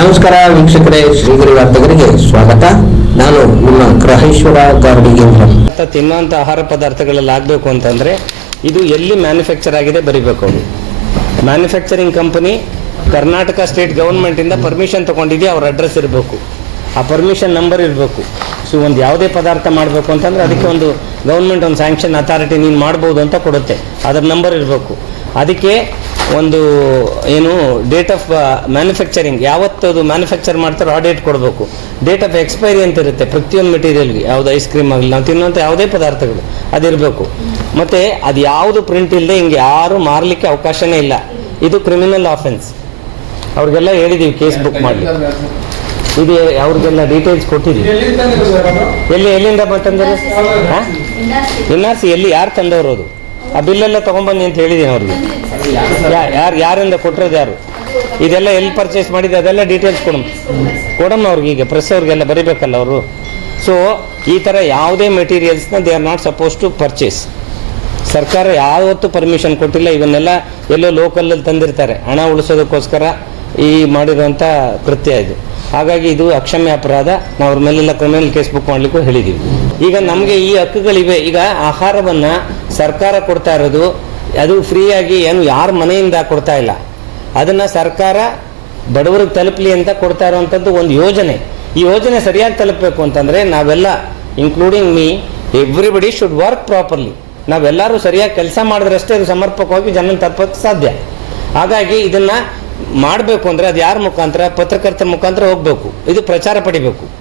ನಮಸ್ಕಾರ ವೀಕ್ಷಕರೇ, ಶ್ರೀಗಿರಿ ವಾರ್ತೆಗರಿಗೆ ಸ್ವಾಗತ. ನಾನು ನಿಮ್ಮ ಗ್ರಹೇಶ್ವರ ಗಾರ್ಡಿಗೆ ತಿನ್ನುವಂಥ ಆಹಾರ ಪದಾರ್ಥಗಳಲ್ಲಿ ಆಗಬೇಕು ಅಂತಂದರೆ ಇದು ಎಲ್ಲಿ ಮ್ಯಾನುಫ್ಯಾಕ್ಚರ್ ಆಗಿದೆ ಬರೀಬೇಕು ಮ್ಯಾನುಫ್ಯಾಕ್ಚರಿಂಗ್ ಕಂಪನಿ ಕರ್ನಾಟಕ ಸ್ಟೇಟ್ ಗೌರ್ಮೆಂಟಿಂದ ಪರ್ಮಿಷನ್ ತೊಗೊಂಡಿದೆಯಾ ಅವ್ರ ಅಡ್ರೆಸ್ ಇರಬೇಕು. ಆ ಪರ್ಮಿಷನ್ ನಂಬರ್ ಇರಬೇಕು. ಸೊ ಒಂದು ಯಾವುದೇ ಪದಾರ್ಥ ಮಾಡಬೇಕು ಅಂತಂದರೆ ಅದಕ್ಕೆ ಒಂದು ಗೌರ್ಮೆಂಟ್ ಒಂದು ಸ್ಯಾಂಕ್ಷನ್ ಅಥಾರಿಟಿ ನೀನು ಮಾಡ್ಬೋದು ಅಂತ ಕೊಡುತ್ತೆ. ಅದರ ನಂಬರ್ ಇರಬೇಕು. ಅದಕ್ಕೆ ಒಂದು ಏನು ಡೇಟ್ ಆಫ್ ಮ್ಯಾನುಫ್ಯಾಕ್ಚರಿಂಗ್ ಯಾವತ್ತು ಅದು ಮ್ಯಾನುಫ್ಯಾಕ್ಚರ್ ಮಾಡ್ತಾರೋ ಆ ಡೇಟ್ ಕೊಡಬೇಕು. ಡೇಟ್ ಆಫ್ ಎಕ್ಸ್ಪೈರಿ ಅಂತ ಇರುತ್ತೆ ಪ್ರತಿಯೊಂದು ಮೆಟೀರಿಯಲ್ಗೆ ಯಾವುದು ಐಸ್ ಕ್ರೀಮ್ ಆಗಲಿ ನಾವು ತಿನ್ನುವಂಥ ಯಾವುದೇ ಪದಾರ್ಥಗಳು ಅದಿರಬೇಕು. ಮತ್ತು ಅದು ಯಾವುದು ಪ್ರಿಂಟ್ ಇಲ್ಲದೆ ಹಿಂಗೆ ಯಾರು ಮಾರಲಿಕ್ಕೆ ಅವಕಾಶವೇ ಇಲ್ಲ. ಇದು ಕ್ರಿಮಿನಲ್ ಆಫೆನ್ಸ್ ಅವ್ರಿಗೆಲ್ಲ ಹೇಳಿದ್ದೀವಿ ಕೇಸ್ ಬುಕ್ ಮಾಡಿ. ಇದು ಅವ್ರಿಗೆಲ್ಲ ಡೀಟೇಲ್ಸ್ ಕೊಟ್ಟಿದ್ದೀವಿ. ಎಲ್ಲಿ ಎಲ್ಲಿಂದ ಬಂತಂದ್ರೆ ಹಾಂ ಎನ್ ಆರ್ ಸಿ ಎಲ್ಲಿ ಯಾರು ತಂದವರು ಅದು? ಆ ಬಿಲ್ಲೆಲ್ಲ ತೊಗೊಂಬನ್ನಿ ಅಂತ ಹೇಳಿದ್ದೀನಿ ಅವ್ರಿಗೆ. ಯಾರು ಯಾರಿಂದ ಕೊಟ್ಟಿರೋದು ಯಾರು? ಇದೆಲ್ಲ ಎಲ್ಲಿ ಪರ್ಚೇಸ್ ಮಾಡಿದೆ ಅದೆಲ್ಲ ಡೀಟೇಲ್ಸ್ ಕೊಡಮ್. ಕೊಡಮ್ಮ ಅವ್ರಿಗೆ ಈಗ ಪ್ರೆಸ್ ಅವ್ರಿಗೆಲ್ಲ ಬರಿಬೇಕಲ್ಲ ಅವರು. ಸೊ ಈ ಥರ ಯಾವುದೇ ಮೆಟೀರಿಯಲ್ಸ್ನ they are not suppose to purchase ಸರ್ಕಾರ ಯಾವತ್ತೂ ಪರ್ಮಿಷನ್ ಕೊಟ್ಟಿಲ್ಲ ಇವನ್ನೆಲ್ಲ ಎಲ್ಲೋ ಲೋಕಲಲ್ಲಿ ತಂದಿರ್ತಾರೆ. ಹಣ ಉಳಿಸೋದಕ್ಕೋಸ್ಕರ ಈ ಮಾಡಿರುವಂಥ ಕೃತ್ಯ ಇದು. ಹಾಗಾಗಿ ಇದು ಅಕ್ಷಮ್ಯ ಅಪರಾಧ ನಾವು ಅವ್ರ ಮೇಲೆಲ್ಲ ಕ್ರಿಮಿನಲ್ ಕೇಸ್ ಬುಕ್ ಮಾಡಲಿಕ್ಕೂ ಹೇಳಿದ್ದೀವಿ ಈಗ ನಮಗೆ ಈ ಹಕ್ಕುಗಳಿವೆ. ಈಗ ಆಹಾರವನ್ನು ಸರ್ಕಾರ ಕೊಡ್ತಾ ಇರೋದು, ಅದು ಫ್ರೀಯಾಗಿ ಏನು ಯಾರ ಮನೆಯಿಂದ ಕೊಡ್ತಾ ಇಲ್ಲ. ಅದನ್ನು ಸರ್ಕಾರ ಬಡವರಿಗೆ ತಲುಪಲಿ ಅಂತ ಕೊಡ್ತಾ ಇರುವಂಥದ್ದು ಒಂದು ಯೋಜನೆ. ಈ ಯೋಜನೆ ಸರಿಯಾಗಿ ತಲುಪಬೇಕು ಅಂತಂದರೆ ನಾವೆಲ್ಲ including me everybody should work properly ನಾವೆಲ್ಲರೂ ಸರಿಯಾಗಿ ಕೆಲಸ ಮಾಡಿದ್ರಷ್ಟೇ ಇದು ಸಮರ್ಪಕವಾಗಿ ಜನ ತಲುಪೋಕ್ಕೆ ಸಾಧ್ಯ. ಹಾಗಾಗಿ ಇದನ್ನು ಮಾಡಬೇಕು ಅಂದರೆ ಅದು ಯಾರ ಮುಖಾಂತರ? ಪತ್ರಕರ್ತರ ಮುಖಾಂತರ ಹೋಗಬೇಕು. ಇದು ಪ್ರಚಾರ ಪಡಿಬೇಕು.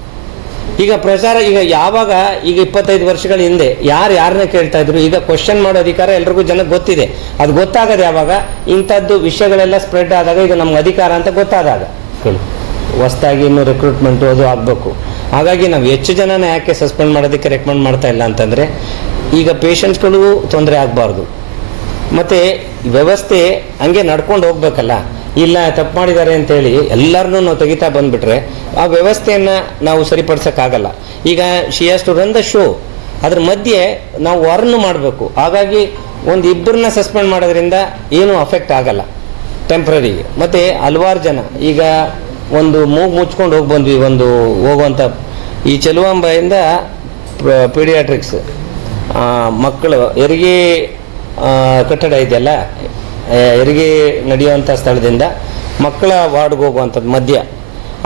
ಈಗ ಪ್ರಚಾರ, ಈಗ ಯಾವಾಗ, ಈಗ ಇಪ್ಪತ್ತೈದು ವರ್ಷಗಳ ಹಿಂದೆ ಯಾರು ಯಾರನ್ನ ಕೇಳ್ತಾ ಇದ್ರು? ಈಗ ಕ್ವಶನ್ ಮಾಡೋ ಅಧಿಕಾರ ಎಲ್ರಿಗೂ ಜನಕ್ಕೆ ಗೊತ್ತಿದೆ. ಅದು ಗೊತ್ತಾಗದೆ ಯಾವಾಗ? ಇಂಥದ್ದು ವಿಷಯಗಳೆಲ್ಲ ಸ್ಪ್ರೆಡ್ ಆದಾಗ ಈಗ ನಮ್ಗೆ ಅಧಿಕಾರ ಅಂತ ಗೊತ್ತಾದಾಗ. ಹೊಸ್ದಾಗಿ ಇನ್ನು ರಿಕ್ರೂಟ್ಮೆಂಟು ಅದು ಆಗಬೇಕು. ಹಾಗಾಗಿ ನಾವು ಹೆಚ್ಚು ಜನನ ಯಾಕೆ ಸಸ್ಪೆಂಡ್ ಮಾಡೋದಕ್ಕೆ ರೆಕಮೆಂಡ್ ಮಾಡ್ತಾ ಇಲ್ಲ ಅಂತಂದರೆ, ಈಗ ಪೇಷಂಟ್ಸ್ಗಳಿಗೂ ತೊಂದರೆ ಆಗಬಾರ್ದು. ಮತ್ತು ವ್ಯವಸ್ಥೆ ಹಂಗೆ ನಡ್ಕೊಂಡು ಹೋಗ್ಬೇಕಲ್ಲ. ಇಲ್ಲ, ತಪ್ಪು ಮಾಡಿದ್ದಾರೆ ಅಂತೇಳಿ ಎಲ್ಲರನ್ನೂ ನಾವು ತೆಗಿತಾ ಬಂದುಬಿಟ್ರೆ ಆ ವ್ಯವಸ್ಥೆಯನ್ನು ನಾವು ಸರಿಪಡಿಸೋಕ್ಕಾಗಲ್ಲ. ಈಗ she has to run the show ಅದ್ರ ಮಧ್ಯೆ ನಾವು ವರ್ನ್ ಮಾಡಬೇಕು. ಹಾಗಾಗಿ ಒಂದು ಇಬ್ಬರನ್ನ ಸಸ್ಪೆಂಡ್ ಮಾಡೋದ್ರಿಂದ ಏನೂ ಅಫೆಕ್ಟ್ ಆಗಲ್ಲ. ಟೆಂಪ್ರರಿಗೆ ಮತ್ತು ಹಲವಾರು ಜನ. ಈಗ ಒಂದು ಮೂಗು ಮುಚ್ಕೊಂಡು ಹೋಗಿ ಬಂದ್ವಿ, ಒಂದು ಹೋಗುವಂಥ ಈ ಚೆಲುವಾಂಬೆಯಿಂದ ಪೀಡಿಯಾಟ್ರಿಕ್ಸ್ ಮಕ್ಕಳು, ಹೆರಿಗೆ ಕಟ್ಟಡ ಇದೆಯಲ್ಲ ಹೆರಿಗೆ ನಡೆಯುವಂಥ ಸ್ಥಳದಿಂದ ಮಕ್ಕಳ ವಾರ್ಡ್ಗೆ ಹೋಗುವಂಥದ್ದು ಮಧ್ಯ.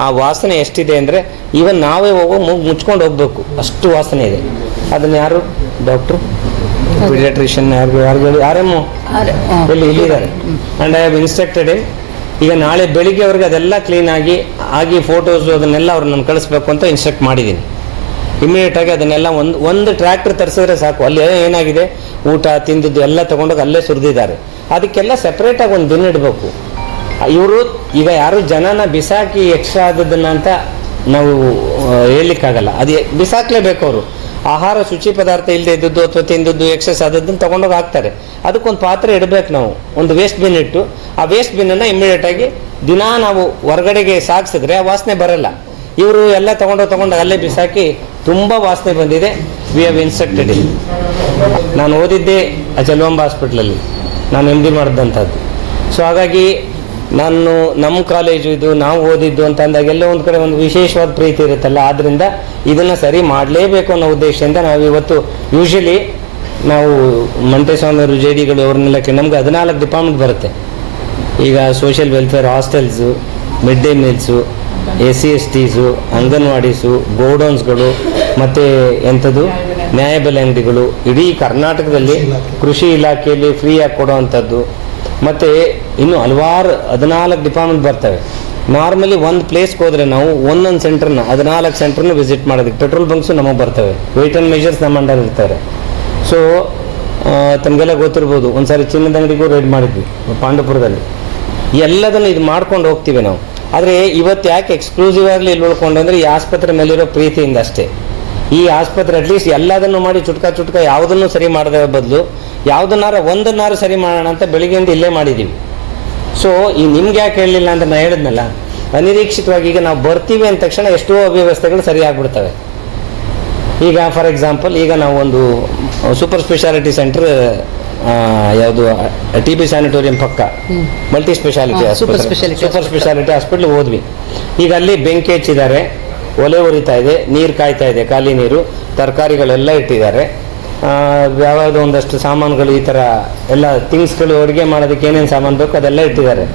ಆ ವಾಸನೆ ಎಷ್ಟಿದೆ ಅಂದರೆ ಈವನ್ ನಾವೇ ಹೋಗೋ ಮೂಗು ಮುಚ್ಕೊಂಡು ಹೋಗ್ಬೇಕು. ಅಷ್ಟು ವಾಸನೆ ಇದೆ. ಅದನ್ನು ಯಾರು? ಡಾಕ್ಟ್ರು? ಪೀಡಿಯಾಟ್ರಿಷಿಯನ್ ಯಾರು ಯಾರು ಯಾರೇಮೋ ಎಲ್ಲಿ ಇಲ್ಲಿದ್ದಾರೆ and I have instructed in ಈಗ ನಾಳೆ ಬೆಳಿಗ್ಗೆ ಅವ್ರಿಗೆ ಅದೆಲ್ಲ ಕ್ಲೀನ್ ಆಗಿ ಆಗಿ ಫೋಟೋಸು ಅದನ್ನೆಲ್ಲ ಅವ್ರು ನಾನು ಕಳಿಸ್ಬೇಕು ಅಂತ ಇನ್ಸ್ಟ್ರಕ್ಟ್ ಮಾಡಿದ್ದೀನಿ. ಇಮಿಡಿಯೇಟಾಗಿ ಅದನ್ನೆಲ್ಲ ಒಂದು ಒಂದು ಟ್ರ್ಯಾಕ್ಟ್ರ್ ತರಿಸಿದ್ರೆ ಸಾಕು. ಅಲ್ಲಿ ಏನಾಗಿದೆ? ಊಟ ತಿಂದಿದ್ದು ಎಲ್ಲ ತೊಗೊಂಡೋಗಿ ಅಲ್ಲೇ ಸುರಿದಿದ್ದಾರೆ. ಅದಕ್ಕೆಲ್ಲ ಸಪ್ರೇಟಾಗಿ ಒಂದು ದಿನ ಇಡಬೇಕು. ಇವರು ಈಗ ಯಾರು ಜನನ ಬಿಸಾಕಿ ಎಕ್ಸ್ಟ್ರಾ ಆದದನ್ನ ಅಂತ ನಾವು ಹೇಳಲಿಕ್ಕಾಗಲ್ಲ. ಅದು ಬಿಸಾಕ್ಲೇಬೇಕು ಅವರು. ಆಹಾರ, ಶುಚಿ ಪದಾರ್ಥ ಇಲ್ಲದೆ ಇದ್ದದ್ದು ಅಥವಾ ತಿಂದದ್ದು ಎಕ್ಸಸ್ ಆದದ್ದನ್ನು ತೊಗೊಂಡೋಗಿ ಹಾಕ್ತಾರೆ. ಅದಕ್ಕೊಂದು ಪಾತ್ರೆ ಇಡಬೇಕು ನಾವು. ಒಂದು ವೇಸ್ಟ್ ಬಿನ್ ಇಟ್ಟು, ಆ ವೇಸ್ಟ್ ಬಿನ್ನನ್ನು ಇಮ್ಮಿಡಿಯೇಟಾಗಿ ದಿನಾ ನಾವು ಹೊರಗಡೆಗೆ ಸಾಗಿಸಿದ್ರೆ ಆ ವಾಸನೆ ಬರಲ್ಲ. ಇವರು ಎಲ್ಲ ತಗೊಂಡು ತೊಗೊಂಡು ಅಲ್ಲೇ ಬಿಸಾಕಿ ತುಂಬ ವಾಸನೆ ಬಂದಿದೆ. ವಿ ಹ್ಯಾವ್ ಇನ್ಸೆಕ್ಟೆಡ್ ನಾನು ಓದಿದ್ದೆ ಆ ಚೆಲುವಂಬ ಹಾಸ್ಪಿಟ್ಲಲ್ಲಿ ನಾನು ಎಂ ಡಿ ಮಾಡಿದಂಥದ್ದು. ಸೊ ಹಾಗಾಗಿ ನಾನು ನಮ್ಮ ಕಾಲೇಜು ಇದು, ನಾವು ಓದಿದ್ದು ಅಂತ ಅಂದಾಗ ಎಲ್ಲೋ ಒಂದು ಕಡೆ ಒಂದು ವಿಶೇಷವಾದ ಪ್ರೀತಿ ಇರುತ್ತಲ್ಲ. ಆದ್ದರಿಂದ ಇದನ್ನು ಸರಿ ಮಾಡಲೇಬೇಕು ಅನ್ನೋ ಉದ್ದೇಶದಿಂದ ನಾವು ಇವತ್ತು ಯೂಶಲಿ ನಾವು ಮಂಟೇಸ್ವಾಮಿಯವರು, ಜೆ ಡಿಗಳು ಅವ್ರನ್ನೆಲ್ಲ ನಮ್ಗೆ ಹದಿನಾಲ್ಕು ಡಿಪಾರ್ಟ್ಮೆಂಟ್ ಬರುತ್ತೆ. ಈಗ social welfare hostels mid day meals S C S Ts anganwadis ಗೋಡೌನ್ಸ್ಗಳು ಮತ್ತು ಎಂಥದ್ದು ನ್ಯಾಯಬೆಲೆ ಅಂಗಡಿಗಳು ಇಡೀ ಕರ್ನಾಟಕದಲ್ಲಿ ಕೃಷಿ ಇಲಾಖೆಯಲ್ಲಿ ಫ್ರೀಯಾಗಿ ಕೊಡುವಂಥದ್ದು. ಮತ್ತು ಇನ್ನು ಹಲವಾರು ಹದಿನಾಲ್ಕು ಡಿಪಾರ್ಟ್ಮೆಂಟ್ ಬರ್ತವೆ. ನಾರ್ಮಲಿ ಒಂದು ಪ್ಲೇಸ್ಗೆ ಹೋದರೆ ನಾವು ಒಂದೊಂದು ಸೆಂಟ್ರನ್ನ ಹದಿನಾಲ್ಕು ಸೆಂಟ್ರನ್ನ ವಿಸಿಟ್ ಮಾಡೋದಕ್ಕೆ ಪೆಟ್ರೋಲ್ ಬಂಕ್ಸು ನಮಗೆ ಬರ್ತವೆ. ವೆಯ್ಟ್ ಆ್ಯಂಡ್ ಮೆಷರ್ಸ್ ನಮ್ಮ ಅಂಡರ್ ಇರ್ತಾರೆ. ಸೊ ತಮಗೆಲ್ಲ ಗೊತ್ತಿರ್ಬೋದು. ಒಂದು ಸಾರಿ ಚಿನ್ನದ ಅಂಗಡಿಗೂ ರೈಡ್ ಮಾಡಿದ್ವಿ ಪಾಂಡವಪುರದಲ್ಲಿ. ಎಲ್ಲದನ್ನು ಇದು ಮಾಡ್ಕೊಂಡು ಹೋಗ್ತೀವಿ ನಾವು. ಆದರೆ ಇವತ್ತು ಯಾಕೆ ಎಕ್ಸ್ಕ್ಲೂಸಿವ್ ಆಗಲಿ ಇಲ್ಲಿ ಉಳ್ಕೊಂಡು ಅಂದರೆ ಈ ಆಸ್ಪತ್ರೆ ಮೇಲಿರೋ ಪ್ರೀತಿಯಿಂದ ಅಷ್ಟೇ. ಈ ಆಸ್ಪತ್ರೆ ಅಟ್ಲೀಸ್ಟ್ ಎಲ್ಲದನ್ನು ಮಾಡಿ ಚುಟ್ಕ ಚುಟ್ಕ ಯಾವುದನ್ನು ಸರಿ ಮಾಡದ ಬದಲು ಯಾವುದನ್ನಾರ ಒಂದನ್ನಾರು ಸರಿ ಮಾಡೋಣ ಅಂತ ಬೆಳಿಗ್ಗೆಯಿಂದ ಇಲ್ಲೇ ಮಾಡಿದ್ದೀವಿ ಸೊ ಈ ನಿಮ್ಗೆ ಯಾಕೆ ಹೇಳಲಿಲ್ಲ ಅಂತ ನಾನು ಹೇಳಿದ್ನಲ್ಲ ಅನಿರೀಕ್ಷಿತವಾಗಿ ಈಗ ನಾವು ಬರ್ತೀವಿ ಅಂದ ತಕ್ಷಣ ಎಷ್ಟೋ ಅವ್ಯವಸ್ಥೆಗಳು ಸರಿ ಆಗ್ಬಿಡ್ತವೆ. ಈಗ ಫಾರ್ ಎಕ್ಸಾಂಪಲ್ ಈಗ ನಾವು ಒಂದು ಸೂಪರ್ ಸ್ಪೆಷಾಲಿಟಿ ಸೆಂಟರ್ ಯಾವುದು ಟಿ ಬಿ ಸ್ಯಾನಿಟೋರಿಯಂ ಪಕ್ಕ multi speciality super speciality hospital ಹೋದ್ವಿ. ಈಗ ಅಲ್ಲಿ ಬೆಂಕಿ ಹಚ್ಚಿದ್ದಾರೆ. ಒಲೆ ಉರಿತಾ ಇದೆ ನೀರು ಕಾಯ್ತಾ ಇದೆ ಖಾಲಿ ನೀರು. ತರಕಾರಿಗಳೆಲ್ಲ ಇಟ್ಟಿದ್ದಾರೆ. ಆ, ಯಾವ್ಯಾವುದೋ ಒಂದಷ್ಟು ಸಾಮಾನುಗಳು ಈ ಥರ ಎಲ್ಲ ಥಿಂಗ್ಸ್ಗಳು ಅಡುಗೆ ಮಾಡೋದಕ್ಕೆ ಏನೇನು ಸಾಮಾನು ಬೇಕು ಅದೆಲ್ಲ ಇಟ್ಟಿದ್ದಾರೆ.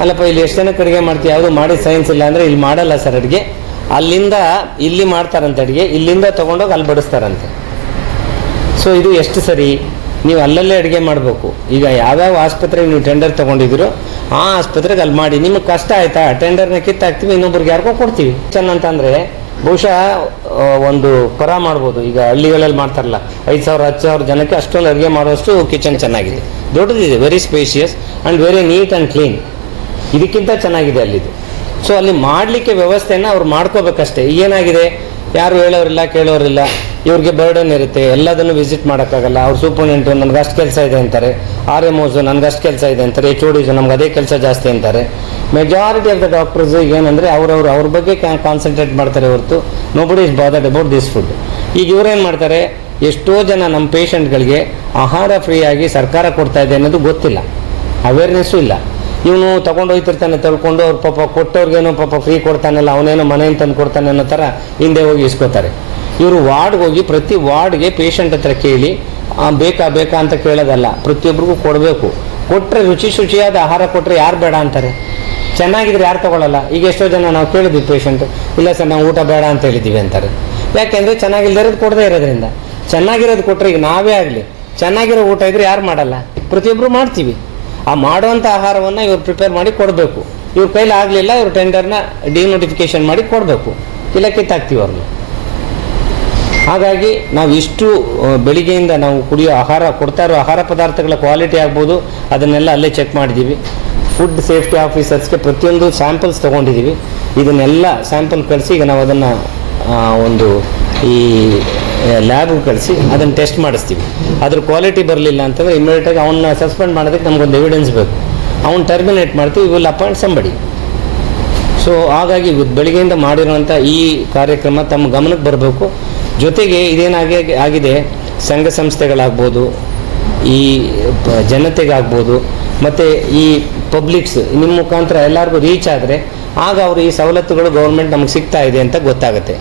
ಅಲ್ಲಪ್ಪ ಇಲ್ಲಿ ಎಷ್ಟು ಜನಕ್ಕೆ ಅಡುಗೆ ಮಾಡ್ತೀವಿ ಯಾವುದು ಮಾಡಿ ಸೈನ್ಸ್ ಇಲ್ಲ ಅಂದರೆ ಇಲ್ಲಿ ಮಾಡಲ್ಲ ಸರ್ ಅಡುಗೆ. ಅಲ್ಲಿಂದ ಇಲ್ಲಿ ಮಾಡ್ತಾರಂತೆ ಅಡುಗೆ ಇಲ್ಲಿಂದ ತೊಗೊಂಡೋಗಿ ಅಲ್ಲಿ ಬಡಿಸ್ತಾರಂತೆ. ಸೊ ಇದು ಎಷ್ಟು ಸರಿ? ನೀವು ಅಲ್ಲಲ್ಲೇ ಅಡುಗೆ ಮಾಡಬೇಕು. ಈಗ ಯಾವ್ಯಾವ ಆಸ್ಪತ್ರೆಗೆ ನೀವು ಟೆಂಡರ್ ತೊಗೊಂಡಿದ್ದೀರೋ ಆ ಆಸ್ಪತ್ರೆಗೆ ಅಲ್ಲಿ ಮಾಡಿ. ನಿಮಗೆ ಕಷ್ಟ ಆಯ್ತಾ? ಟೆಂಡರ್ನ ಕಿತ್ತಾಕ್ತೀವಿ, ಇನ್ನೊಬ್ರಿಗೆ ಯಾರಿಗೋ ಕೊಡ್ತೀವಿ. ಚೆನ್ನ ಅಂತಂದರೆ ಬಹುಶಃ ಒಂದು ಪರ ಮಾಡ್ಬೋದು. ಈಗ ಹಳ್ಳಿಗಳಲ್ಲಿ ಮಾಡ್ತಾರಲ್ಲ, ಐದು ಸಾವಿರ, ಹತ್ತು ಸಾವಿರ ಜನಕ್ಕೆ ಅಷ್ಟೊಂದು ಅಡುಗೆ ಮಾಡುವಷ್ಟು ಕಿಚನ್ ಚೆನ್ನಾಗಿದೆ. ದೊಡ್ಡದಿದೆ very spacious and very neat and clean ಇದಕ್ಕಿಂತ ಚೆನ್ನಾಗಿದೆ ಅಲ್ಲಿದು. ಸೊ ಅಲ್ಲಿ ಮಾಡಲಿಕ್ಕೆ ವ್ಯವಸ್ಥೆನ ಅವ್ರು ಮಾಡ್ಕೋಬೇಕಷ್ಟೇ. ಏನಾಗಿದೆ? ಯಾರು ಹೇಳೋರಿಲ್ಲ, ಕೇಳೋರಿಲ್ಲ. ಇವ್ರಿಗೆ ಬರ್ಡನ್ ಇರುತ್ತೆ. ಎಲ್ಲದನ್ನು ವಿಸಿಟ್ ಮಾಡೋಕ್ಕಾಗಲ್ಲ. ಅವ್ರ ಸೂಪರ್ನೆಂಟು ನನ್ಗೆ ಅಷ್ಟು ಕೆಲಸ ಇದೆ ಅಂತಾರೆ. ಆರ್ ಎಂ ಓಸು ನನ್ಗೆ ಅಷ್ಟು ಕೆಲಸ ಇದೆ ಅಂತಾರೆ. ಎಚ್ ಓ ನಮ್ಗೆ ಅದೇ ಕೆಲಸ ಜಾಸ್ತಿ ಅಂತಾರೆ. ಮೆಜಾರಿಟಿ ಆಫ್ ದ ಡಾಕ್ಟರ್ಸ್ ಏನಂದರೆ ಅವ್ರವ್ರು ಅವ್ರ ಬಗ್ಗೆ ಕಾನ್ಸಂಟ್ರೇಟ್ ಮಾಡ್ತಾರೆ ಹೊರತು nobody is bothered about this food ಈಗ ಇವ್ರೇನು ಮಾಡ್ತಾರೆ? ಎಷ್ಟೋ ಜನ ನಮ್ಮ ಪೇಷಂಟ್ಗಳಿಗೆ ಆಹಾರ ಫ್ರೀಯಾಗಿ ಸರ್ಕಾರ ಕೊಡ್ತಾ ಇದೆ ಅನ್ನೋದು ಗೊತ್ತಿಲ್ಲ. ಅವೇರ್ನೆಸ್ಸು ಇಲ್ಲ. ಇವನು ತಗೊಂಡು ಹೋಗ್ತಿರ್ತಾನೆ ತಳ್ಕೊಂಡು ಅವ್ರ ಪಾಪ ಕೊಟ್ಟವ್ರಿಗೇನೋ ಪಾಪ ಫ್ರೀ ಕೊಡ್ತಾನಲ್ಲ, ಅವನೇನೋ ಮನೆಯಿಂದ ತಂದು ಕೊಡ್ತಾನೆ ಅನ್ನೋ ಥರ ಹಿಂದೆ ಹೋಗಿ ಇಸ್ಕೋತಾರೆ. ಇವರು ವಾರ್ಡ್ಗೆ ಹೋಗಿ ಪ್ರತಿ ವಾರ್ಡ್ಗೆ ಪೇಷಂಟ್ ಹತ್ರ ಕೇಳಿ ಬೇಕಾ ಬೇಕಾ ಅಂತ ಕೇಳೋದಲ್ಲ. ಪ್ರತಿಯೊಬ್ಬರಿಗೂ ಕೊಡಬೇಕು. ಕೊಟ್ಟರೆ ರುಚಿ ಶುಚಿಯಾದ ಆಹಾರ ಕೊಟ್ಟರೆ ಯಾರು ಬೇಡ ಅಂತಾರೆ? ಚೆನ್ನಾಗಿದ್ರೆ ಯಾರು ತಗೊಳ್ಳಲ್ಲ ಈಗ ಎಷ್ಟೋ ಜನ ನಾವು ಕೇಳಿದ್ವಿ ಪೇಷಂಟ್ ಇಲ್ಲ ಸರ್, ನಾವು ಊಟ ಬೇಡ ಅಂತ ಹೇಳಿದ್ದೀವಿ ಅಂತಾರೆ. ಯಾಕೆಂದರೆ ಚೆನ್ನಾಗಿಲ್ದಿರೋದು ಕೊಡದೇ ಇರೋದ್ರಿಂದ. ಚೆನ್ನಾಗಿರೋದು ಕೊಟ್ಟರೆ ಈಗ ನಾವೇ ಆಗಲಿ. ಚೆನ್ನಾಗಿರೋ ಊಟ ಇದ್ರೆ ಯಾರು ಮಾಡಲ್ಲ? ಪ್ರತಿಯೊಬ್ಬರು ಮಾಡ್ತೀವಿ. ಆ ಮಾಡುವಂಥ ಆಹಾರವನ್ನು ಇವ್ರು ಪ್ರಿಪೇರ್ ಮಾಡಿ ಕೊಡಬೇಕು. ಇವ್ರ ಕೈಲಿ ಆಗಲಿಲ್ಲ ಇವ್ರು ಟೆಂಡರ್ನ ಡಿನೋಟಿಫಿಕೇಶನ್ ಮಾಡಿ ಕೊಡಬೇಕು. ಇಲ್ಲ ಕಿತ್ತಾಕ್ತೀವಿ ಅವ್ರನ್ನ ಹಾಗಾಗಿ ನಾವು ಇಷ್ಟು ಬೆಳಿಗ್ಗೆಯಿಂದ ನಾವು ಕುಡಿಯೋ ಆಹಾರ, ಕೊಡ್ತಾ ಇರೋ ಆಹಾರ ಪದಾರ್ಥಗಳ ಕ್ವಾಲಿಟಿ ಆಗ್ಬೋದು, ಅದನ್ನೆಲ್ಲ ಅಲ್ಲೇ ಚೆಕ್ ಮಾಡಿದ್ದೀವಿ. ಫುಡ್ ಸೇಫ್ಟಿ ಆಫೀಸರ್ಸ್ಗೆ ಪ್ರತಿಯೊಂದು ಸ್ಯಾಂಪಲ್ಸ್ ತೊಗೊಂಡಿದ್ದೀವಿ. ಇದನ್ನೆಲ್ಲ ಸ್ಯಾಂಪಲ್ ಕಳಿಸಿ, ಈಗ ನಾವು ಅದನ್ನು ಒಂದು ಈ ಲ್ಯಾಬ್ಗೆ ಕಳಿಸಿ, ಅದನ್ನು ಟೆಸ್ಟ್ ಮಾಡಿಸ್ತೀವಿ. ಅದ್ರ ಕ್ವಾಲಿಟಿ ಬರಲಿಲ್ಲ ಅಂತಂದರೆ ಇಮಿಡಿಯೇಟಾಗಿ ಅವನ್ನ ಸಸ್ಪೆಂಡ್ ಮಾಡೋದಕ್ಕೆ ನಮಗೊಂದು ಎವಿಡೆನ್ಸ್ ಬೇಕು. ಅವ್ನು ಟರ್ಮಿನೇಟ್ ಮಾಡ್ತೀವಿ ವಿಲ್ ಅಪಾಯಿಂಟ್ ಸಂಬಡಿ ಸೊ ಹಾಗಾಗಿ ಬೆಳಿಗ್ಗೆಯಿಂದ ಮಾಡಿರುವಂಥ ಈ ಕಾರ್ಯಕ್ರಮ ತಮ್ಮ ಗಮನಕ್ಕೆ ಬರಬೇಕು. ಜೊತೆಗೆ ಇದೇನಾಗಿ ಆಗಿದೆ, ಸಂಘ ಸಂಸ್ಥೆಗಳಾಗ್ಬೋದು, ಈ ಜನತೆಗಾಗ್ಬೋದು, ಮತ್ತು ಈ ಪಬ್ಲಿಕ್ಸ್ ನಿಮ್ಮ ಮುಖಾಂತರ ಎಲ್ಲರಿಗೂ ರೀಚ್ ಆದರೆ ಆಗ ಅವರು ಈ ಸವಲತ್ತುಗಳು ಗೌರ್ಮೆಂಟ್ ನಮಗೆ ಸಿಗ್ತಾ ಇದೆ ಅಂತ ಗೊತ್ತಾಗುತ್ತೆ.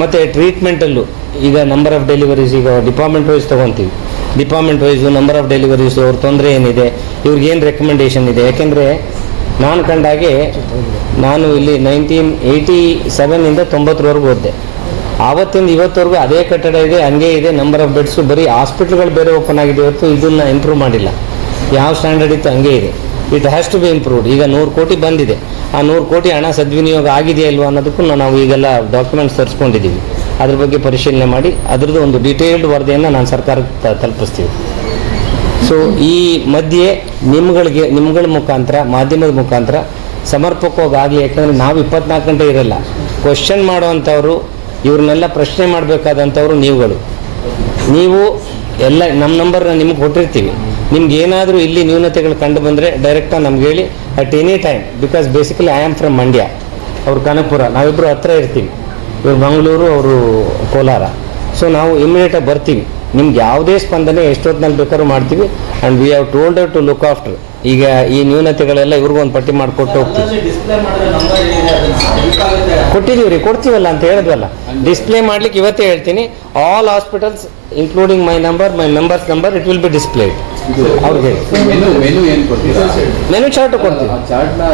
ಮತ್ತು ಟ್ರೀಟ್ಮೆಂಟಲ್ಲೂ ಈಗ ನಂಬರ್ ಆಫ್ ಡೆಲಿವರೀಸ್ ಈಗ department wise ತೊಗೊತೀವಿ. Department wise number of deliveries ಅವ್ರ ತೊಂದರೆ ಏನಿದೆ ಇವ್ರಿಗೇನು ರೆಕಮೆಂಡೇಷನ್ ಇದೆ? ಯಾಕೆಂದರೆ ನಾನು ಕಂಡಾಗೆ ನಾನು ಇಲ್ಲಿ ನೈನ್ಟೀನ್ ಏಯ್ಟಿ ಸೆವೆನಿಂದ ತೊಂಬತ್ತರವರೆಗೂ ಓದಿದೆ. ಆವತ್ತಿಂದ ಇವತ್ತವರೆಗೂ ಅದೇ ಕಟ್ಟಡ ಇದೆ, ಹಂಗೆ ಇದೆ ನಂಬರ್ ಆಫ್ ಬೆಡ್ಸು ಬರೀ ಹಾಸ್ಪಿಟ್ಲ್ಗಳು ಬೇರೆ ಓಪನ್ ಆಗಿದೆ ಇವತ್ತು ಇದನ್ನು ಇಂಪ್ರೂವ್ ಮಾಡಿಲ್ಲ. ಯಾವ ಸ್ಟ್ಯಾಂಡರ್ಡ್ ಇತ್ತು ಹಂಗೆ ಇದೆ. It has to be improved ಈಗ ನೂರು ಕೋಟಿ ಬಂದಿದೆ. ಆ ನೂರು ಕೋಟಿ ಹಣ ಸದ್ವಿನಿಯೋಗ ಆಗಿದೆಯಾ ಇಲ್ವಾ ಅನ್ನೋದಕ್ಕೂ ನಾವು ಈಗೆಲ್ಲ ಡಾಕ್ಯುಮೆಂಟ್ಸ್ ತರಿಸ್ಕೊಂಡಿದ್ದೀವಿ. ಅದ್ರ ಬಗ್ಗೆ ಪರಿಶೀಲನೆ ಮಾಡಿ, ಅದ್ರದ್ದು ಒಂದು ಡೀಟೇಲ್ಡ್ ವರದಿಯನ್ನು ನಾನು ಸರ್ಕಾರಕ್ಕೆ ತಲುಪಿಸ್ತೀವಿ. ಸೊ ಈ ಮಧ್ಯೆ ನಿಮ್ಗಳಿಗೆ, ನಿಮ್ಗಳ ಮುಖಾಂತರ, ಮಾಧ್ಯಮದ ಮುಖಾಂತರ ಸಮರ್ಪಕವಾಗಿ ಆಗಲಿ, ಯಾಕಂದರೆ ನಾವು ಇಪ್ಪತ್ನಾಲ್ಕು ಗಂಟೆ ಇರಲ್ಲ. ಕ್ವಶನ್ ಮಾಡುವಂಥವ್ರು ಇವ್ರನ್ನೆಲ್ಲ ಪ್ರಶ್ನೆ ಮಾಡಬೇಕಾದಂಥವ್ರು ನೀವುಗಳು. ನೀವು ಎಲ್ಲ ನಮ್ಮ ನಂಬರ್ನ ನಿಮ್ಗೆ ಕೊಟ್ಟಿರ್ತೀವಿ. ನಿಮ್ಗೆ ಏನಾದರೂ ಇಲ್ಲಿ ನ್ಯೂನತೆಗಳು ಕಂಡು ಬಂದರೆ ಡೈರೆಕ್ಟಾಗಿ ನಮ್ಗೆ ಹೇಳಿ at any time because basically I am from Mandya ಅವ್ರು ಕನಕಪುರ ನಾವಿಬ್ಬರು ಹತ್ರ ಇರ್ತೀವಿ. ಇವರು ಮಂಗಳೂರು, ಅವರು ಕೋಲಾರ. ಸೊ ನಾವು ಇಮಿಡಿಯೇಟಾಗಿ ಬರ್ತೀವಿ. ನಿಮ್ಗೆ ಯಾವುದೇ ಸ್ಪಂದನೆ ಎಷ್ಟೊತ್ತಿನಲ್ಲಿ ಬೇಕಾದ್ರೂ ಮಾಡ್ತೀವಿ. And we have told to look after ಈಗ ಈ ನ್ಯೂನತೆಗಳೆಲ್ಲ ಇವ್ರಿಗೂ ಒಂದು ಪಟ್ಟಿ ಮಾಡಿಕೊಟ್ಟು ಹೋಗ್ತೀವಿ. ಡಿಸ್ಪ್ಲೇ ಮಾಡಿದ್ರೆ ನಂಬರ್ ಏನಿದೆ ಅದನ್ನ ಅದಕ್ಕಾಗುತ್ತೆ ಕೊಟ್ಟಿದ್ದೀವಿ ರೀ ಕೊಡ್ತೀವಲ್ಲ ಅಂತ ಹೇಳಿದ್ವಲ್ಲ. ಡಿಸ್ಪ್ಲೇ ಮಾಡ್ಲಿಕ್ಕೆ ಇವತ್ತೇ ಹೇಳ್ತೀನಿ. All hospitals including my number my members number it will be displayed ಅವ್ರಿಗೆ. ಹೇಳಿ ಮೆನು ಮೆನು ಏನು ಕೊಡ್ತೀರಾ? ಮೆನು ಚಾರ್ಟ್ ಕೊಡ್ತೀವಿ. ಚಾರ್ಟ್ನ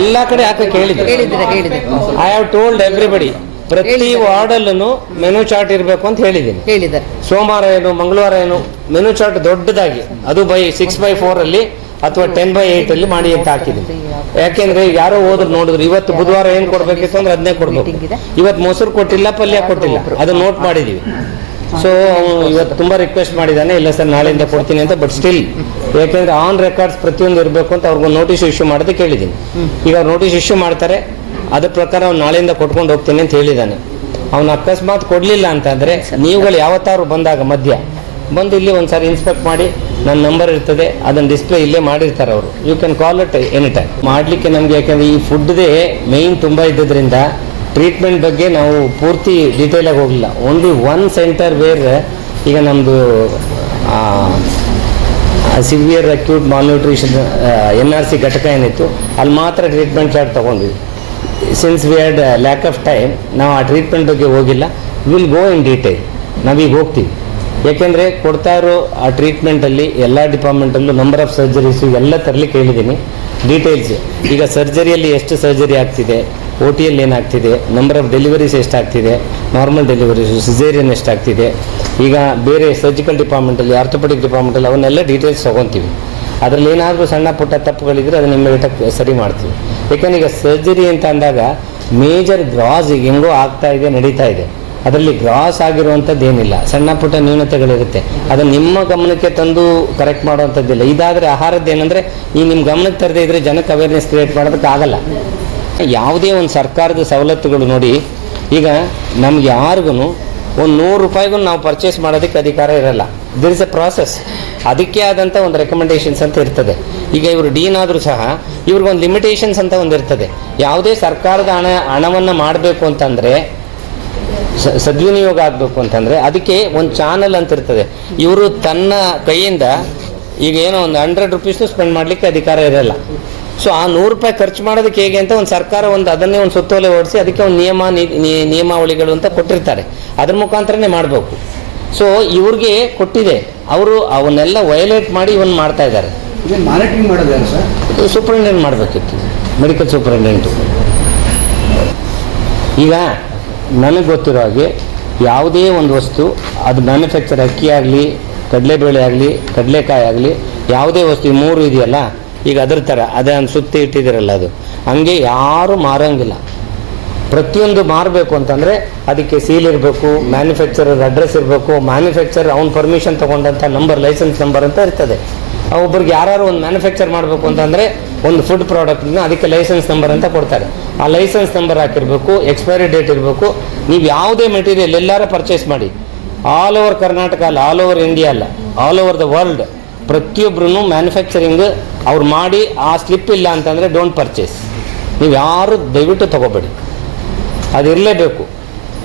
ಎಲ್ಲ ಕಡೆ ಹಾಕಕ್ಕೆ ಹೇಳಿದ್ದೆ ಹೇಳಿದ್ದೀರಾ ಹೇಳಿದೆ ಐ ಹ್ಯಾವ್ ಟೋಲ್ಡ್ ಎವ್ರಿಬಡಿ ಪ್ರತಿ ವಾರ್ಡಲ್ಲೂ ಮೆನು ಚಾರ್ಟ್ ಇರಬೇಕು ಅಂತ ಹೇಳಿದ್ದೀನಿ. ಹೇಳಿದ್ದಾರೆ. ಸೋಮವಾರ ಏನು ಮಂಗಳವಾರ ಏನು ಮೆನು ಚಾರ್ಟ್ ದೊಡ್ಡದಾಗಿ ಅದು ಬೈ ಸಿಕ್ಸ್ ಬೈ ಫೋರ್ ಅಲ್ಲಿ ಅಥವಾ ಟೆನ್ ಬೈ ಏಟ್ ಅಲ್ಲಿ ಮಾಡಿ ಅಂತ ಹಾಕಿದ್ದೀನಿ. ಯಾಕೆಂದ್ರೆ ಯಾರೋ ಹೋದ್ರು ನೋಡಿದ್ರು ಇವತ್ತು ಬುಧವಾರ ಏನ್ ಕೊಡ್ಬೇಕಿತ್ತು ಅಂದ್ರೆ ಅದನ್ನೇ ಕೊಡ್ಬೇಕು. ಇವತ್ತು ಮೊಸರು ಕೊಟ್ಟಿಲ್ಲ ಪಲ್ಯ ಕೊಟ್ಟಿಲ್ಲ. ಅದು ನೋಟ್ ಮಾಡಿದೀವಿ. ಸೊ ಇವತ್ತು ತುಂಬಾ ರಿಕ್ವೆಸ್ಟ್ ಮಾಡಿದ್ದಾನೆ ಇಲ್ಲ ಸರ್ ನಾಳೆಯಿಂದ ಕೊಡ್ತೀನಿ ಅಂತ ಬಟ್ ಸ್ಟಿಲ್ ಯಾಕೆಂದ್ರೆ ಆನ್ ರೆಕಾರ್ಡ್ಸ್ ಪ್ರತಿಯೊಂದು ಇರಬೇಕು ಅಂತ ಅವ್ರಿಗೊಂದು ನೋಟಿಸ್ ಇಶ್ಯೂ ಮಾಡೋದಕ್ಕೆ ಕೇಳಿದ್ದೀನಿ. ಈಗ ಅವ್ರು ನೋಟಿಸ್ ಇಶ್ಯೂ ಮಾಡ್ತಾರೆ ಅದ್ರ ಪ್ರಕಾರ ಅವ್ನು ನಾಳೆಯಿಂದ ಕೊಟ್ಕೊಂಡು ಹೋಗ್ತೀನಿ ಅಂತ ಹೇಳಿದ್ದಾನೆ ಅವ್ನು ಅಕಸ್ಮಾತ್ ಕೊಡ್ಲಿಲ್ಲ ಅಂತಂದರೆ ನೀವುಗಳು ಯಾವತ್ತಾದ್ರು ಬಂದಾಗ ಮಧ್ಯ ಬಂದು ಇಲ್ಲಿ ಒಂದ್ಸಾರಿ ಇನ್ಸ್ಪೆಕ್ಟ್ ಮಾಡಿ ನನ್ನ ನಂಬರ್ ಇರ್ತದೆ ಅದನ್ನ ಡಿಸ್ಪ್ಲೇ ಇಲ್ಲೇ ಮಾಡಿರ್ತಾರೆ ಅವರು. You can call it any time ಮಾಡಲಿಕ್ಕೆ ನಮಗೆ ಯಾಕಂದ್ರೆ ಈ ಫುಡ್ದೇ ಮೇಯ್ನ್ ತುಂಬ ಇದ್ದದ್ರಿಂದ ಟ್ರೀಟ್ಮೆಂಟ್ ಬಗ್ಗೆ ನಾವು ಪೂರ್ತಿ ಡೀಟೇಲ್ ಆಗಿ ಹೋಗಲಿಲ್ಲ. ಓನ್ಲಿ ಒನ್ ಸೆಂಟರ್ ವೇರ್ ಈಗ ನಮ್ಮದು severe acute malnutrition N R C ಘಟಕ ಏನಿತ್ತು, ಅಲ್ಲಿ ಮಾತ್ರ ಟ್ರೀಟ್ಮೆಂಟ್ ಚಾರ್ಟ್ ತೊಗೊಂಡ್ವಿ since we had lack of time ನಾವು ಆ ಟ್ರೀಟ್ಮೆಂಟ್ ಬಗ್ಗೆ ಹೋಗಿಲ್ಲ. ವಿಲ್ ಗೋ ಇನ್ ಡೀಟೇಲ್ ನಾವೀಗ ಹೋಗ್ತೀವಿ. ಯಾಕೆಂದರೆ ಕೊಡ್ತಾ ಇರೋ ಆ ಟ್ರೀಟ್ಮೆಂಟಲ್ಲಿ ಎಲ್ಲ ಡಿಪಾರ್ಟ್ಮೆಂಟಲ್ಲೂ ನಂಬರ್ ಆಫ್ ಸರ್ಜರೀಸು ಎಲ್ಲ ತರಲಿಕ್ಕೆ ಹೇಳಿದ್ದೀನಿ. ಡೀಟೇಲ್ಸ್ ಈಗ ಸರ್ಜರಿಯಲ್ಲಿ ಎಷ್ಟು ಸರ್ಜರಿ ಆಗ್ತಿದೆ ಓ ಟಿಯಲ್ಲಿ ಏನಾಗ್ತಿದೆ ನಂಬರ್ ಆಫ್ ಡೆಲಿವರೀಸ್ ಎಷ್ಟಾಗ್ತಿದೆ ನಾರ್ಮಲ್ ಡೆಲಿವರೀಸು ಸಿಜೇರಿಯನ್ ಎಷ್ಟಾಗ್ತಿದೆ. ಈಗ ಬೇರೆ ಸರ್ಜಿಕಲ್ ಡಿಪಾರ್ಟ್ಮೆಂಟಲ್ಲಿ ಆರ್ಥೋಪೆಟಿಕ್ ಡಿಪಾರ್ಟ್ಮೆಂಟಲ್ಲಿ ಅವನ್ನೆಲ್ಲ ಡೀಟೇಲ್ಸ್ ತೊಗೊತೀವಿ. ಅದರಲ್ಲಿ ಏನಾದರೂ ಸಣ್ಣ ಪುಟ್ಟ ತಪ್ಪುಗಳಿದ್ರೆ ಅದನ್ನ ಇಮ್ಮಿಡಿಯೇಟಾಗಿ ಸರಿ ಮಾಡ್ತೀವಿ. ಯಾಕಂದ್ರೆ ಈಗ ಸರ್ಜರಿ ಅಂತ ಅಂದಾಗ ಮೇಜರ್ ಗ್ರಾಸ್ ಈಗ ಹೆಂಗೋ ಆಗ್ತಾ ಇದೆ, ನಡೀತಾ ಇದೆ. ಅದರಲ್ಲಿ ಗ್ರಾಸ್ ಆಗಿರುವಂಥದ್ದು ಏನಿಲ್ಲ. ಸಣ್ಣ ಪುಟ್ಟ ನ್ಯೂನತೆಗಳಿರುತ್ತೆ. ಅದನ್ನು ನಿಮ್ಮ ಗಮನಕ್ಕೆ ತಂದು ಕರೆಕ್ಟ್ ಮಾಡುವಂಥದ್ದಿಲ್ಲ. ಇದಾದರೆ ಆಹಾರದ್ದು ಏನಂದರೆ, ಈ ನಿಮ್ಮ ಗಮನಕ್ಕೆ ತರದೇ ಇದ್ದರೆ ಜನಕ್ಕೆ ಅವೇರ್ನೆಸ್ ಕ್ರಿಯೇಟ್ ಮಾಡೋದಕ್ಕಾಗಲ್ಲ ಯಾವುದೇ ಒಂದು ಸರ್ಕಾರದ ಸವಲತ್ತುಗಳು ನೋಡಿ, ಈಗ ನಮ್ಗೆ ಯಾರಿಗೂ ಒಂದು ನೂರು ರೂಪಾಯಿಗೂ ನಾವು ಪರ್ಚೇಸ್ ಮಾಡೋದಕ್ಕೆ ಅಧಿಕಾರ ಇರಲ್ಲ. ದಿರ್ ಇಸ್ ಎ ಪ್ರಾಸೆಸ್ ಅದಕ್ಕೆ ಆದಂಥ ಒಂದು ರೆಕಮೆಂಡೇಷನ್ಸ್ ಅಂತ ಇರ್ತದೆ. ಈಗ ಇವರು ಡೀನ್ ಆದರೂ ಸಹ ಇವ್ರಿಗೊಂದು ಲಿಮಿಟೇಷನ್ಸ್ ಅಂತ ಒಂದು ಇರ್ತದೆ. ಯಾವುದೇ ಸರ್ಕಾರದ ಹಣ, ಹಣವನ್ನು ಮಾಡಬೇಕು ಅಂತಂದರೆ ಸದ್ವಿನಿಯೋಗ ಆಗಬೇಕು ಅಂತಂದರೆ ಅದಕ್ಕೆ ಒಂದು ಚಾನಲ್ ಅಂತ ಇರ್ತದೆ. ಇವರು ತನ್ನ ಕೈಯಿಂದ ಈಗ ಏನೋ ಒಂದು ಹಂಡ್ರೆಡ್ ರುಪೀಸು ಸ್ಪೆಂಡ್ ಮಾಡಲಿಕ್ಕೆ ಅಧಿಕಾರ ಇರಲ್ಲ. ಸೊ ಆ ನೂರು ರೂಪಾಯಿ ಖರ್ಚು ಮಾಡೋದಕ್ಕೆ ಹೇಗೆ ಅಂತ ಒಂದು ಸರ್ಕಾರ ಒಂದು ಅದನ್ನೇ ಒಂದು ಸುತ್ತೋಲೆ ಓಡಿಸಿ ಅದಕ್ಕೆ ಒಂದು ನಿಯಮ ನಿಯಮಾವಳಿಗಳು ಅಂತ ಕೊಟ್ಟಿರ್ತಾರೆ. ಅದ್ರ ಮುಖಾಂತರನೇ ಮಾಡಬೇಕು. ಸೊ ಇವ್ರಿಗೆ ಕೊಟ್ಟಿದೆ. ಅವರು ಅವನ್ನೆಲ್ಲ ವಯಲೇಟ್ ಮಾಡಿ ಇವನ್ ಮಾಡ್ತಾ ಇದ್ದಾರೆ. ಮಾನಿಟರಿಂಗ್ ಮಾಡೋದು ಸರ್? ಸೂಪರಿಂಟೆಂಡೆಂಟ್ ಮಾಡಬೇಕಿತ್ತು. ಮೆಡಿಕಲ್ ಸೂಪರಿಂಟೆಂಡೆಂಟು ಈಗ ನನಗೆ ಗೊತ್ತಿರೋ ಹಾಗೆ ಯಾವುದೇ ಒಂದು ವಸ್ತು ಅದು ಮ್ಯಾನುಫ್ಯಾಕ್ಚರ್ ಅಕ್ಕಿ ಆಗಲಿ ಕಡಲೆಬೇಳೆ ಆಗಲಿ ಕಡಲೆಕಾಯಿ ಆಗಲಿ ಯಾವುದೇ ವಸ್ತು ಈ ಮೂರು ಇದೆಯಲ್ಲ ಈಗ ಅದ್ರ ಥರ ಅದನ್ನು ಸುತ್ತಿ ಇಟ್ಟಿದ್ದೀರಲ್ಲ ಅದು. ಹಂಗೆ ಯಾರೂ ಮಾರೋಂಗಿಲ್ಲ. ಪ್ರತಿಯೊಂದು ಮಾರಬೇಕು ಅಂತಂದರೆ ಅದಕ್ಕೆ ಸೀಲ್ ಇರಬೇಕು ಮ್ಯಾನುಫ್ಯಾಕ್ಚರರ್ ಅಡ್ರೆಸ್ ಇರಬೇಕು ಮ್ಯಾನುಫ್ಯಾಕ್ಚರ್ ಅವ್ನ ಪರ್ಮಿಷನ್ ತೊಗೊಂಡಂಥ ನಂಬರ್ ಲೈಸೆನ್ಸ್ ನಂಬರ್ ಅಂತ ಇರ್ತದೆ. ಆ ಒಬ್ರಿಗೆ ಯಾರು ಒಂದು ಮ್ಯಾನುಫ್ಯಾಕ್ಚರ್ ಮಾಡಬೇಕು ಅಂತಂದರೆ ಒಂದು ಫುಡ್ ಪ್ರಾಡಕ್ಟ್ನ ಅದಕ್ಕೆ ಲೈಸೆನ್ಸ್ ನಂಬರ್ ಅಂತ ಕೊಡ್ತಾರೆ. ಆ ಲೈಸೆನ್ಸ್ ನಂಬರ್ ಹಾಕಿರಬೇಕು ಎಕ್ಸ್ಪೈರಿ ಡೇಟ್ ಇರಬೇಕು, ನೀವು ಯಾವುದೇ ಮೆಟೀರಿಯಲ್ ಎಲ್ಲರೂ ಪರ್ಚೇಸ್ ಮಾಡಿ. ಆಲ್ ಓವರ್ ಕರ್ನಾಟಕ ಅಲ್ಲ ಆಲ್ ಓವರ್ ಇಂಡಿಯಾ ಅಲ್ಲ ಆಲ್ ಓವರ್ ದ ವರ್ಲ್ಡ್ ಪ್ರತಿಯೊಬ್ಬರೂ ಮ್ಯಾನುಫ್ಯಾಕ್ಚರಿಂಗ್ ಅವ್ರು ಮಾಡಿ ಆ ಸ್ಲಿಪ್ ಇಲ್ಲ ಅಂತಂದರೆ ಡೋಂಟ್ ಪರ್ಚೇಸ್ ನೀವು ಯಾರು ದಯವಿಟ್ಟು ತಗೋಬೇಡಿ. ಅದಿರಲೇಬೇಕು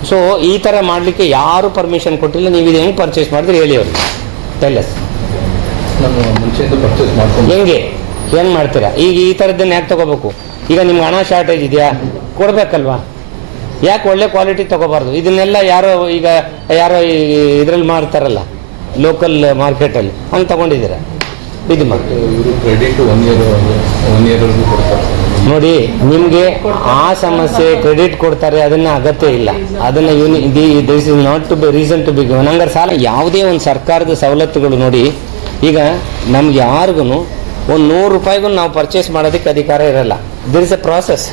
ಸೊ ಈ ಥರ ಮಾಡಲಿಕ್ಕೆ ಯಾರು ಪರ್ಮಿಷನ್ ಕೊಟ್ಟಿಲ್ಲ ನೀವು ಇದು ಹೆಂಗೆ ಪರ್ಚೇಸ್ ಮಾಡಿದ್ರೆ ಹೇಳಿ ಅವ್ರಿಗೆ ಟೆಲ್ಲಸ್ ಹೆಂಗೆ ಹೆಂಗೆ? ಏನು ಮಾಡ್ತೀರಾ? ಈಗ ಈ ಥರದ್ದನ್ನು ಯಾಕೆ ತಗೋಬೇಕು? ಈಗ ನಿಮ್ಗೆ ಹಣ ಶಾರ್ಟೇಜ್ ಇದೆಯಾ? ಕೊಡಬೇಕಲ್ವಾ? ಯಾಕೆ ಒಳ್ಳೆ ಕ್ವಾಲಿಟಿ ತೊಗೋಬಾರ್ದು? ಇದನ್ನೆಲ್ಲ ಯಾರೋ ಈಗ ಯಾರೋ ಇದರಲ್ಲಿ ಮಾಡ್ತಾರಲ್ಲ ಲೋಕಲ್ ಮಾರ್ಕೆಟಲ್ಲಿ ಹಂಗೆ ತಗೊಂಡಿದ್ದೀರ? ಇದು ಮಾಡಿ ಕ್ರೆಡಿಟ್ ಒನ್ ಇಯರ್ ಒನ್ ಇಯರ್ವರೆಗೂ ನೋಡಿ ನಿಮಗೆ ಆ ಸಮಸ್ಯೆ ಕ್ರೆಡಿಟ್ ಕೊಡ್ತಾರೆ ಅದನ್ನ ಅಗತ್ಯ ಇಲ್ಲ. ಅದನ್ನ ಯೂನಿ this is not to be reason to be given ಹಂಗಾರೆ ಸಾಲ ಯಾವುದೇ ಒಂದು ಸರ್ಕಾರದ ಸವಲತ್ತುಗಳು ನೋಡಿ ಈಗ ನಮ್ಗೆ ಯಾರಿಗೂ ಒಂದು ನೂರು ರೂಪಾಯಿಗೂ ನಾವು ಪರ್ಚೇಸ್ ಮಾಡೋದಕ್ಕೆ ಅಧಿಕಾರ ಇರಲ್ಲ. ದಿರ್ ಇಸ್ ಎ ಪ್ರಾಸೆಸ್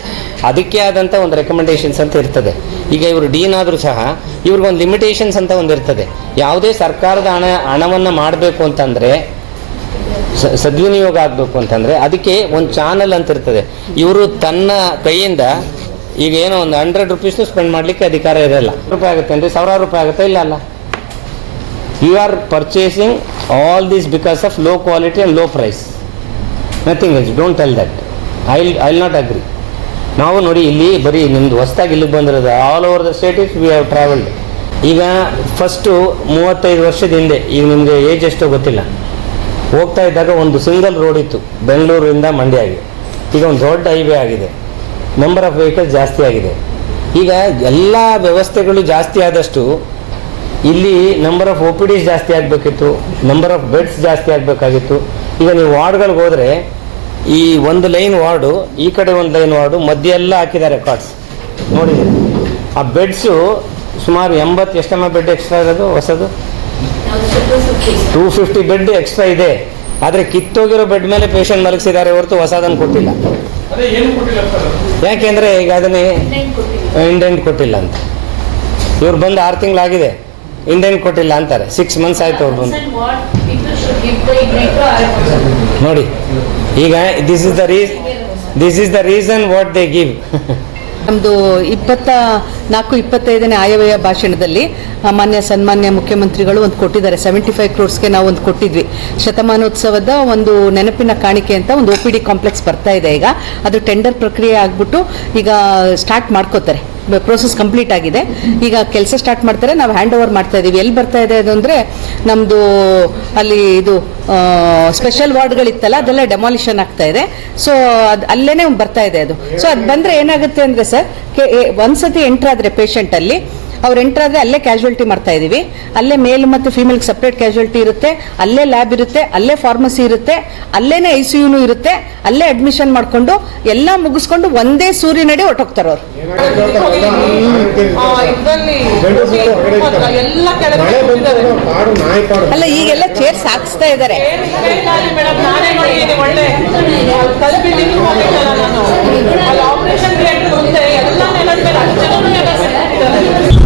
ಅದಕ್ಕೆ ಆದಂಥ ಒಂದು ರೆಕಮೆಂಡೇಶನ್ಸ್ ಅಂತ ಇರ್ತದೆ. ಈಗ ಇವರು ಡೀನ್ ಆದರೂ ಸಹ ಇವ್ರಿಗೊಂದು ಲಿಮಿಟೇಷನ್ಸ್ ಅಂತ ಒಂದಿರ್ತದೆ ಯಾವುದೇ ಸರ್ಕಾರದ ಹಣ, ಹಣವನ್ನು ಮಾಡಬೇಕು ಅಂತಂದರೆ ಸದ್ವಿನಿಯೋಗ ಆಗಬೇಕು ಅಂತಂದರೆ ಅದಕ್ಕೆ ಒಂದು ಚಾನಲ್ ಅಂತ ಇರ್ತದೆ. ಇವರು ತನ್ನ ಕೈಯಿಂದ ಈಗ ಏನೋ ಒಂದು ಹಂಡ್ರೆಡ್ ರುಪೀಸ್ನು ಸ್ಪೆಂಡ್ ಮಾಡಲಿಕ್ಕೆ ಅಧಿಕಾರ ಇರಲ್ಲ. ರೂಪಾಯಿ ಆಗುತ್ತೆ ಅಂದರೆ ಸಾವಿರಾರು ರೂಪಾಯಿ ಆಗುತ್ತೆ ಇಲ್ಲ ಅಲ್ಲ? You are purchasing all these because of low quality and low price nothing else don't tell that I I not agree ನಾವು ನೋಡಿ ಇಲ್ಲಿ ಬರೀ ನಿಮ್ದು ಹೊಸ್ದಾಗಿ ಇಲ್ಲಿಗೆ ಬಂದಿರೋದು all over the state is we have travelled ಈಗ ಫಸ್ಟು ಮೂವತ್ತೈದು ವರ್ಷದ ಹಿಂದೆ, ಈಗ ನಿಮಗೆ ಏಜ್ ಎಷ್ಟೋ ಗೊತ್ತಿಲ್ಲ. ಹೋಗ್ತಾ ಇದ್ದಾಗ ಒಂದು ಸಿಂಗಲ್ ರೋಡ್ ಇತ್ತು, ಬೆಂಗಳೂರಿಂದ ಮಂಡ್ಯಾಗೆ ಈಗ ಒಂದು ದೊಡ್ಡ ಹೈವೇ ಆಗಿದೆ. ನಂಬರ್ ಆಫ್ ವೆಹಿಕಲ್ಸ್ ಜಾಸ್ತಿ ಆಗಿದೆ. ಈಗ ಎಲ್ಲ ವ್ಯವಸ್ಥೆಗಳು ಜಾಸ್ತಿ ಆದಷ್ಟು ಇಲ್ಲಿ number of O P Ds ಜಾಸ್ತಿ ಆಗಬೇಕಿತ್ತು ನಂಬರ್ ಆಫ್ ಬೆಡ್ಸ್ ಜಾಸ್ತಿ ಆಗಬೇಕಾಗಿತ್ತು. ಈಗ ನೀವು ವಾರ್ಡ್ಗಳಿಗೆ ಹೋದರೆ ಈ ಒಂದು ಲೈನ್ ವಾರ್ಡು ಈ ಕಡೆ ಒಂದು ಲೈನ್ ವಾರ್ಡು ಮಧ್ಯ ಎಲ್ಲ ಹಾಕಿದ್ದಾರೆ ರೆಕಾರ್ಡ್ಸ್ ನೋಡಿ ಆ ಬೆಡ್ಸು ಸುಮಾರು ಎಂಬತ್ತು ಎಷ್ಟಮ್ಮ ಬೆಡ್ ಎಕ್ಸ್ಟ್ರಾ ಇರೋದು ಹೊಸದು? ಟೂ ಫಿಫ್ಟಿ ಬೆಡ್ ಎಕ್ಸ್ಟ್ರಾ ಇದೆ. ಆದರೆ ಕಿತ್ತೋಗಿರೋ ಬೆಡ್ ಮೇಲೆ ಪೇಷಂಟ್ ಮಲಗಿಸಿದ್ದಾರೆ ಹೊರತು ಹೊಸದನ್ನು ಕೊಟ್ಟಿಲ್ಲ. ಯಾಕೆಂದರೆ ಈಗ ಅದನ್ನೇ ಇಂಡೆಂಟ್ ಕೊಟ್ಟಿಲ್ಲ ಅಂತ. ಇವ್ರು ಬಂದು ಆರು ತಿಂಗಳಾಗಿದೆ. ಇಂಡೆಂಟ್ ಕೊಟ್ಟಿಲ್ಲ ಅಂತಾರೆ. ಸಿಕ್ಸ್ ಮಂತ್ಸ್ ಆಯ್ತು ಅವ್ರು ಬಂದು. ನೋಡಿ, ಈಗ this is the ರೀಸ್ this is the reason what they give ನಮ್ಮದು ಇಪ್ಪತ್ತ ನಾಲ್ಕು, ಇಪ್ಪತ್ತೈದನೇ ಆಯವ್ಯಯ ಭಾಷಣದಲ್ಲಿ ಮಾನ್ಯ ಸನ್ಮಾನ್ಯ ಮುಖ್ಯಮಂತ್ರಿಗಳು ಒಂದು ಕೊಟ್ಟಿದ್ದಾರೆ. ಸೆವೆಂಟಿ ಫೈವ್ ಕ್ರೋರ್ಸ್ಗೆ ನಾವು ಒಂದು ಕೊಟ್ಟಿದ್ವಿ. ಶತಮಾನೋತ್ಸವದ ಒಂದು ನೆನಪಿನ ಕಾಣಿಕೆ ಅಂತ ಒಂದು ಒ ಪಿ ಡಿ ಕಾಂಪ್ಲೆಕ್ಸ್ ಬರ್ತಾ ಇದೆ ಈಗ. ಅದು ಟೆಂಡರ್ ಪ್ರಕ್ರಿಯೆ ಆಗ್ಬಿಟ್ಟು ಈಗ ಸ್ಟಾರ್ಟ್ ಮಾಡ್ಕೋತಾರೆ. ಪ್ರೋಸೆಸ್ ಕಂಪ್ಲೀಟ್ ಆಗಿದೆ. ಈಗ ಕೆಲಸ ಸ್ಟಾರ್ಟ್ ಮಾಡ್ತಾರೆ, ನಾವು ಹ್ಯಾಂಡ್ ಓವರ್ ಮಾಡ್ತಾ ಇದ್ದೀವಿ ಎಲ್ಲಿ ಬರ್ತಾ ಇದೆ ಅದು ಅಂದರೆ ನಮ್ಮದು ಅಲ್ಲಿ ಇದು ಸ್ಪೆಷಲ್ ವಾರ್ಡ್ಗಳಿತ್ತಲ್ಲ ಅದೆಲ್ಲ ಡೆಮಾಲಿಷನ್ ಆಗ್ತಾ ಇದೆ. ಸೊ ಅದು ಅಲ್ಲೇ ಬರ್ತಾ ಇದೆ ಅದು. ಸೊ ಅದು ಬಂದರೆ ಏನಾಗುತ್ತೆ ಅಂದರೆ ಸರ್ ಒಂದ್ಸತಿ ಎಂಟ್ರ್ ಆದರೆ ಪೇಷಂಟಲ್ಲಿ ಅವ್ರು ಎಂಟರ್ ಆದರೆ ಅಲ್ಲೇ ಕ್ಯಾಶುಯಲ್ಟಿ ಮಾಡ್ತಾ ಇದ್ದೀವಿ ಅಲ್ಲೇ ಮೇಲ್ ಮತ್ತು ಫೀಮೇಲ್ಗೆ ಸಪ್ರೇಟ್ ಕ್ಯಾಶುಯಲ್ಟಿ ಇರುತ್ತೆ. ಅಲ್ಲೇ ಲ್ಯಾಬ್ ಇರುತ್ತೆ, ಅಲ್ಲೇ ಫಾರ್ಮಸಿ ಇರುತ್ತೆ, ಅಲ್ಲೇನೆ ಐ ಸಿ ಯುನು ಇರುತ್ತೆ, ಅಲ್ಲೇ ಅಡ್ಮಿಷನ್ ಮಾಡ್ಕೊಂಡು ಎಲ್ಲ ಮುಗಿಸ್ಕೊಂಡು ಒಂದೇ ಸೂರ್ಯನಡಿ ಹೊಟ್ಟೋಗ್ತಾರೆ ಅವ್ರು. ಅಲ್ಲ, ಈಗೆಲ್ಲ ಚೇರ್ಸ್ ಹಾಕ್ಸ್ತಾ ಇದ್ದಾರೆ ಮೇಡಮ್ ನಾನೇ ನೋಡಿದ್ದೀನಿ ಒಳ್ಳೆ ತಲುಪಿದ್ದೀನಿ ಹೋಗಿದ್ದಲ್ಲ ನಾನು ಅಲ್ಲಿ ಆಪರೇಷನ್ ಥಿಯೇಟರ್ ಮುಂದೆ ಎಲ್ಲ ನೆಲದ ಮೇಲೆ ಅಷ್ಟು ಜನರು ನೆಲ ಸಿಕ್ಕಿದ್ದಾರೆ